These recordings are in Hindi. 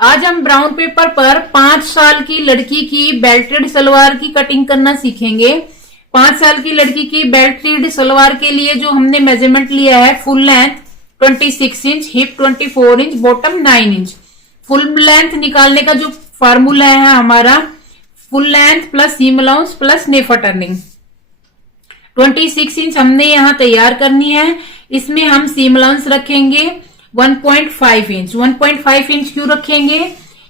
आज हम ब्राउन पेपर पर 5 साल की लड़की की बेल्टेड सलवार की कटिंग करना सीखेंगे। 5 साल की लड़की की बेल्टेड सलवार के लिए जो हमने मेजरमेंट लिया है, full length 26 inch, hip 24 inch, bottom 9 inch. Full length निकालने का जो फार्मूला है हमारा, full length plus seam allowance plus नेफा टर्निंग। 26 इंच हमने यहाँ तैयार करनी है। इसमें हम सीम अलाउंस रखेंगे 1.5 इंच। 1.5 इंच क्यों रखेंगे?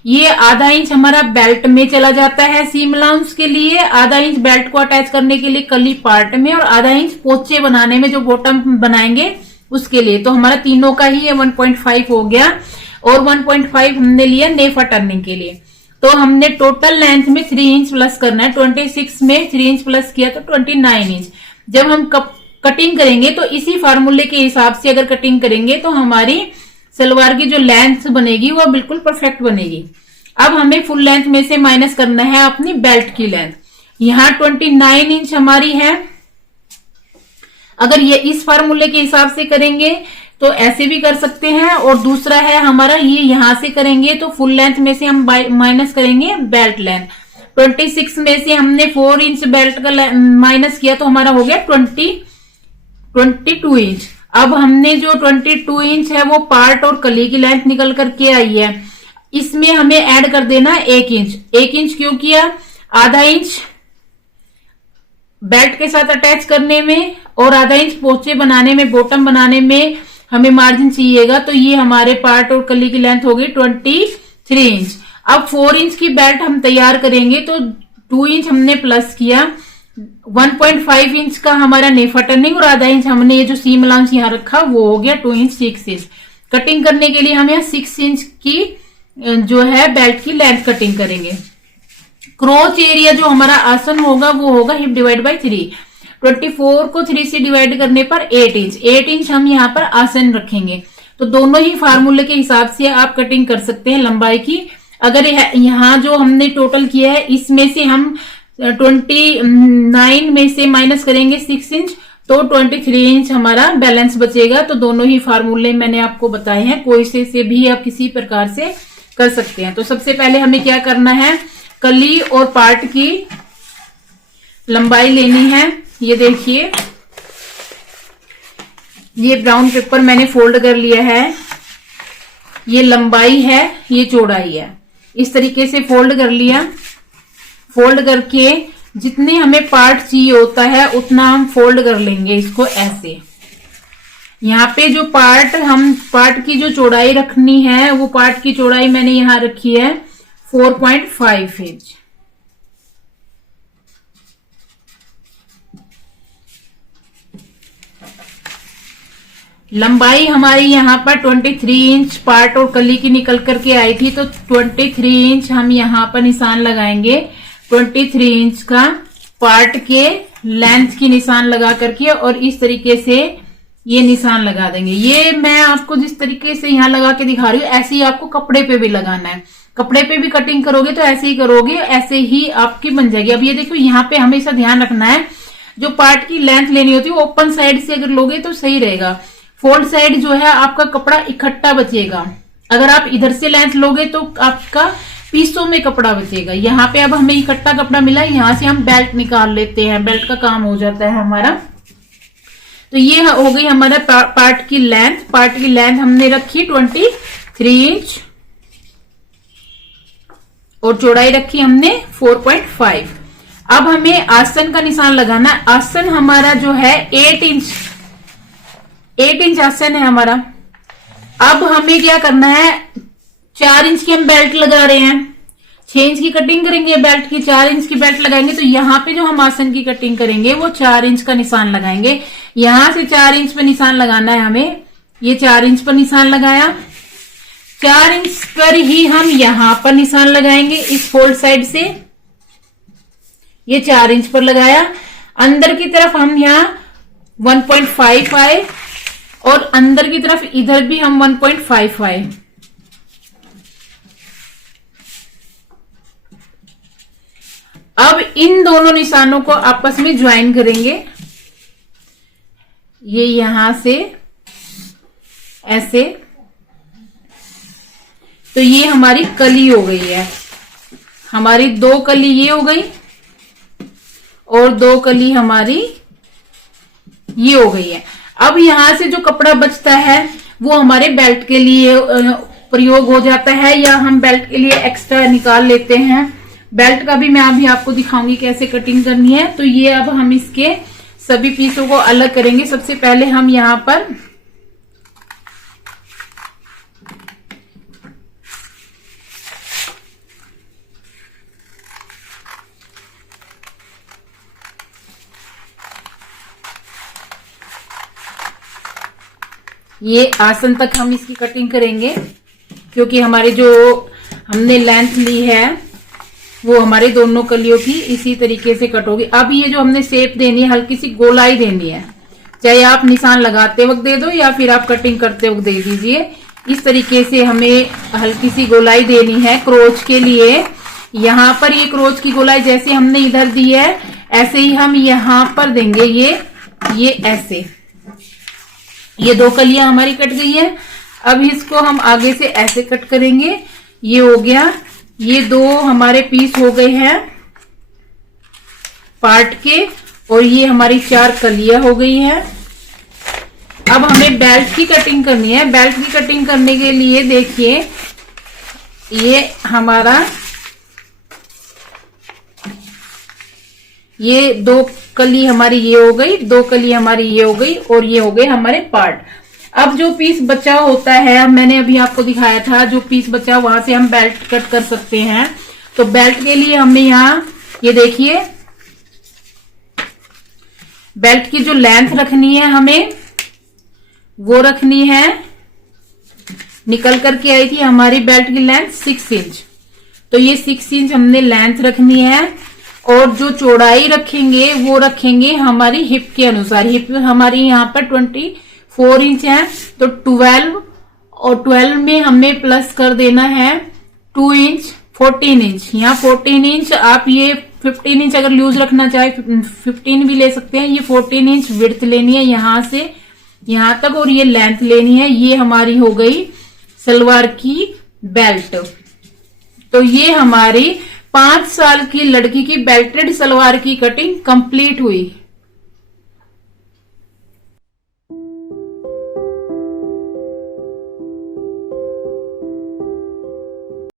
ये आधा इंच हमारा बेल्ट में चला जाता है सीम अलाउंस के लिए, आधा इंच बेल्ट को अटैच करने के लिए कली पार्ट में, और आधा इंच पोचे बनाने में जो बॉटम बनाएंगे उसके लिए। तो हमारा तीनों का ही ये 1.5 हो गया, और 1.5 हमने लिया नेफा टर्निंग के लिए। तो हमने टोटल लेंथ में 3 इंच प्लस करना है। 26 में 3 इंच प्लस किया तो 29 इंच। जब हम कटिंग करेंगे तो इसी फार्मूले के हिसाब से अगर कटिंग करेंगे तो हमारी सलवार की जो लेंथ बनेगी वो बिल्कुल परफेक्ट बनेगी। अब हमें फुल लेंथ में से माइनस करना है अपनी बेल्ट की लेंथ। यहाँ 29 इंच हमारी है। अगर ये इस फार्मूले के हिसाब से करेंगे तो ऐसे भी कर सकते हैं, और दूसरा है हमारा ये यहां से करेंगे तो फुल लेंथ में से हम माइनस करेंगे बेल्ट लेंथ। 26 में से हमने 4 इंच बेल्ट का माइनस किया तो हमारा हो गया 22 इंच। अब हमने जो 22 इंच है वो पार्ट और कली की लेंथ निकल करके आई है। इसमें हमें ऐड कर देना 1 इंच। 1 इंच क्यों किया? आधा इंच बेल्ट के साथ अटैच करने में और आधा इंच पोचे बनाने में, बॉटम बनाने में हमें मार्जिन चाहिएगा। तो ये हमारे पार्ट और कली की लेंथ हो गई 23 इंच। अब 4 इंच की बेल्ट हम तैयार करेंगे तो 2 इंच हमने प्लस किया, 1.5 इंच का हमारा नेफा टर्निंग, और आधा इंच हमने ये जो सीम अलाउंस यहाँ रखा वो हो गया 2 इंच 6 इंच। कटिंग करने के लिए हम यहाँ 6 इंच की जो है बेल्ट की लेंथ कटिंग करेंगे। क्रोच एरिया जो हमारा आसन होगा वो होगा हिप डिवाइड बाई 3। 24 को 3 से डिवाइड करने पर 8 इंच। 8 इंच हम यहाँ पर आसन रखेंगे। तो दोनों ही फार्मूले के हिसाब से आप कटिंग कर सकते हैं लंबाई की। अगर यहाँ जो हमने टोटल किया है इसमें से हम 29 में से माइनस करेंगे 6 इंच तो 23 इंच हमारा बैलेंस बचेगा। तो दोनों ही फार्मूले मैंने आपको बताए हैं, कोई से भी आप किसी प्रकार से कर सकते हैं। तो सबसे पहले हमें क्या करना है, कली और पार्ट की लंबाई लेनी है। ये देखिए, ये ब्राउन पेपर मैंने फोल्ड कर लिया है। ये लंबाई है, ये चौड़ाई है। इस तरीके से फोल्ड कर लिया। फोल्ड करके जितने हमें पार्ट चाहिए होता है उतना हम फोल्ड कर लेंगे इसको ऐसे। यहाँ पे जो पार्ट की जो चौड़ाई रखनी है वो पार्ट की चौड़ाई मैंने यहाँ रखी है 4.5 इंच। लंबाई हमारी यहाँ पर 23 इंच पार्ट और कली की निकल करके आई थी, तो 23 इंच हम यहाँ पर निशान लगाएंगे। 23 इंच का पार्ट के लेंथ की निशान लगा करके और इस तरीके से ये निशान लगा देंगे। ये मैं आपको जिस तरीके से यहाँ लगा के दिखा रही हूँ ऐसे ही आपको कपड़े पे भी लगाना है। कपड़े पे भी कटिंग करोगे तो ऐसे ही करोगे, ऐसे ही आपकी बन जाएगी। अब ये देखो, यहाँ पे हमेशा ध्यान रखना है जो पार्ट की लेंथ लेनी होती है वो ओपन साइड से अगर लोगे तो सही रहेगा। फोल्ड साइड जो है आपका कपड़ा इकट्ठा बचेगा। अगर आप इधर से लेंथ लोगे तो आपका पीसों में कपड़ा बचेगा। यहाँ पे अब हमें इकट्ठा कपड़ा मिला, यहाँ से हम बेल्ट निकाल लेते हैं, बेल्ट का काम हो जाता है हमारा। तो ये हो गई हमारा पार्ट की लेंथ। पार्ट की लेंथ हमने रखी 23 इंच और चौड़ाई रखी हमने 4.5। अब हमें आसन का निशान लगाना। आसन हमारा जो है 8 इंच आसन है हमारा। अब हमें क्या करना है, 4 इंच की हम बेल्ट लगा रहे हैं। 6 इंच की कटिंग करेंगे बेल्ट की, 4 इंच की बेल्ट लगाएंगे। तो यहाँ पे जो हम आसन की कटिंग करेंगे वो 4 इंच का निशान लगाएंगे। यहां से 4 इंच पे निशान लगाना है हमें। ये 4 इंच पर निशान लगाया। 4 इंच पर ही हम यहां पर निशान लगाएंगे इस फोल्ड साइड से। ये 4 इंच पर लगाया। अंदर की तरफ हम यहाँ 1.5 आए और अंदर की तरफ इधर भी हम 1.5 आए। अब इन दोनों निशानों को आपस में ज्वाइन करेंगे। ये यहां से ऐसे तो ये हमारी कली हो गई है, हमारी 2 कली ये हो गई और 2 कली हमारी ये हो गई है। अब यहां से जो कपड़ा बचता है वो हमारे बेल्ट के लिए प्रयोग हो जाता है, या हम बेल्ट के लिए एक्स्ट्रा निकाल लेते हैं। बेल्ट का भी मैं अभी आपको दिखाऊंगी कैसे कटिंग करनी है। तो ये अब हम इसके सभी पीसों को अलग करेंगे। सबसे पहले हम यहां पर ये आसन तक हम इसकी कटिंग करेंगे, क्योंकि हमारे जो हमने लेंथ ली है वो हमारे दोनों कलियों की इसी तरीके से कट होगी। अब ये जो हमने शेप देनी है, हल्की सी गोलाई देनी है, चाहे आप निशान लगाते वक्त दे दो या फिर आप कटिंग करते वक्त दे दीजिए। इस तरीके से हमें हल्की सी गोलाई देनी है क्रोच के लिए। यहाँ पर ये क्रोच की गोलाई जैसे हमने इधर दी है ऐसे ही हम यहाँ पर देंगे। ये ऐसे, ये 2 कलियां हमारी कट गई है। अब इसको हम आगे से ऐसे कट करेंगे। ये हो गया, ये 2 हमारे पीस हो गए हैं पार्ट के, और ये हमारी 4 कलियां हो गई हैं। अब हमें बेल्ट की कटिंग करनी है। बेल्ट की कटिंग करने के लिए देखिए, ये हमारा ये 2 कली हमारी ये हो गई, 2 कली हमारी ये हो गई, और ये हो गए हमारे पार्ट। अब जो पीस बचा होता है, मैंने अभी आपको दिखाया था, जो पीस बचा वहां से हम बेल्ट कट कर सकते हैं। तो बेल्ट के लिए हमें यहाँ ये देखिए, बेल्ट की जो लेंथ रखनी है हमें वो रखनी है, निकल करके आई थी हमारी बेल्ट की लेंथ 6 इंच। तो ये 6 इंच हमने लेंथ रखनी है, और जो चौड़ाई रखेंगे वो रखेंगे हमारी हिप के अनुसार। हिप हमारी यहाँ पर 24 इंच है, तो 12 और 12 में हमें प्लस कर देना है 2 इंच, 14 इंच। यहाँ 14 इंच, आप ये 15 इंच अगर लूज रखना चाहे 15 भी ले सकते हैं। ये 14 इंच विड्थ लेनी है यहाँ से यहाँ तक, और ये लेंथ लेनी है। ये हमारी हो गई सलवार की बेल्ट। तो ये हमारी 5 साल की लड़की की बेल्टेड सलवार की कटिंग कंप्लीट हुई।